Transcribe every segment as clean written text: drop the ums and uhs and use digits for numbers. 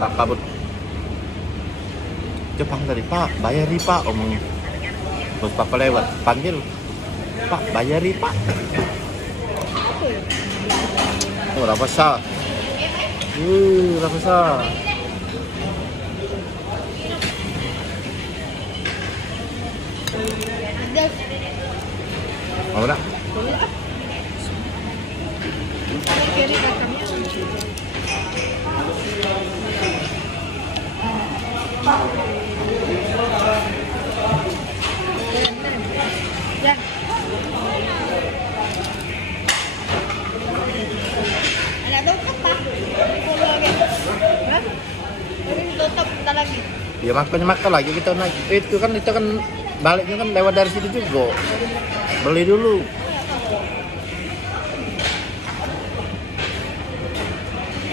tak kabut. Jepang tadi, Pak, bayari Pak, omongnya. Terus papa lewat, panggil, Pak, bayari Pak. Oh, rapasa. Rapasa. Mau nak? Kiri belakangnya. Ya. Ada tutup Pak. Kalau lagi. Hah? Ini tutup bentar lagi. Ya makan lagi kita naik. Itu kan baliknya kan lewat dari situ juga. Beli dulu.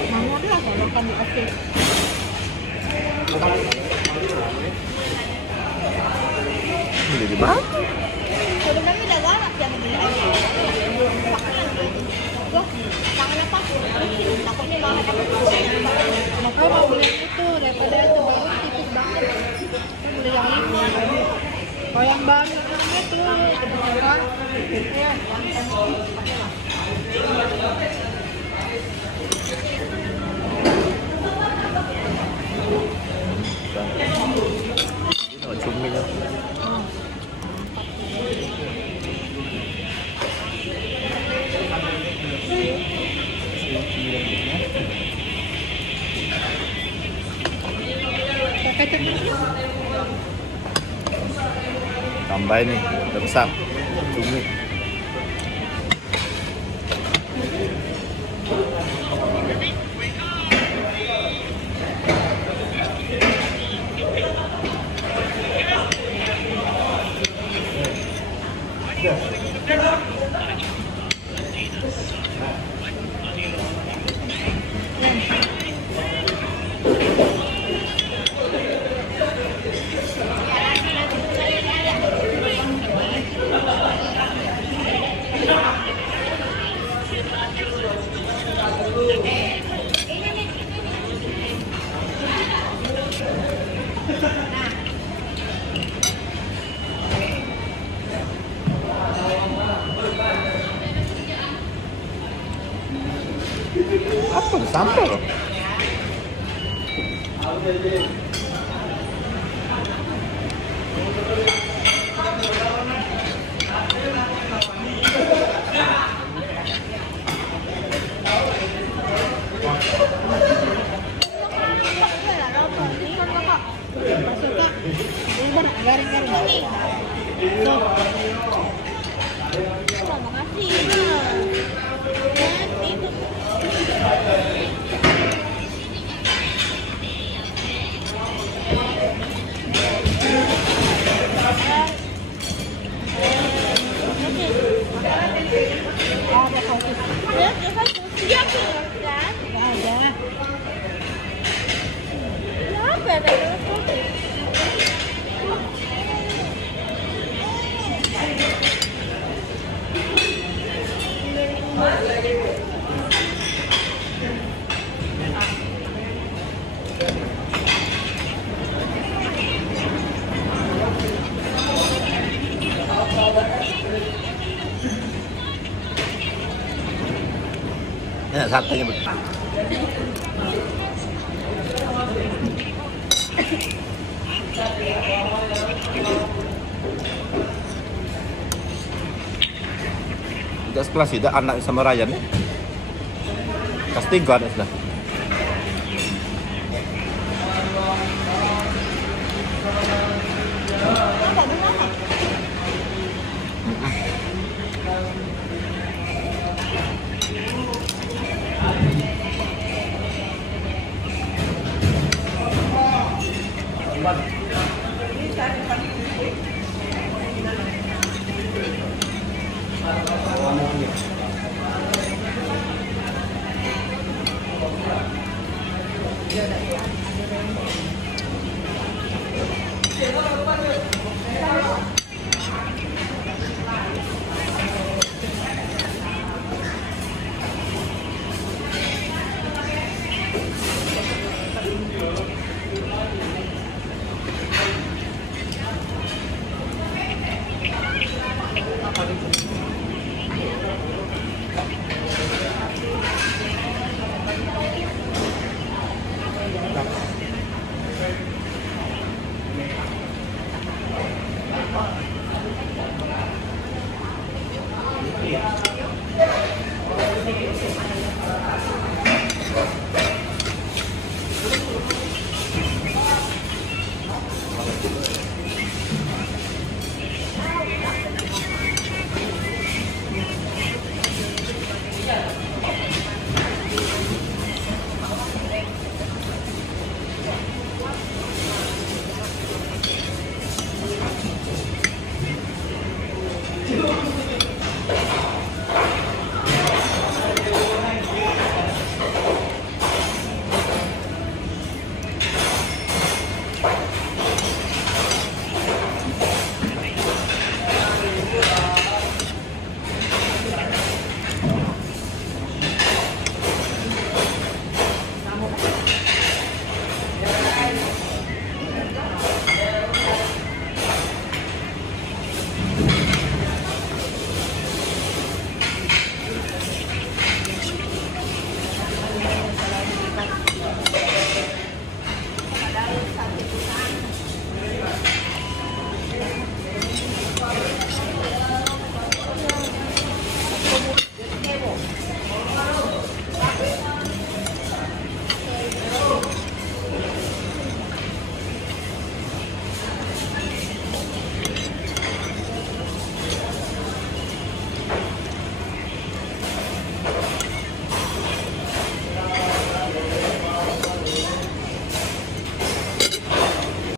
Mau lah kalau makan di oke. Beli di mana? Sebenarnya udah galak yang beli aja. Loh, tangan apa? Takutnya malah dapat makanya mau beli yang itu daripada itu baru tipis banget. Kita beli yang 5. Kalau yang baru namanya tuh berapa? Ya. Ini cuminya. Tambah ini, udah besar. Cumi. Apa sampai loh? Garing-garing. Terima kasih. Ya, satenya begitu. Tidak sekelas tidak anak sama Ryan. Kelas 3 anak sudah. gitu.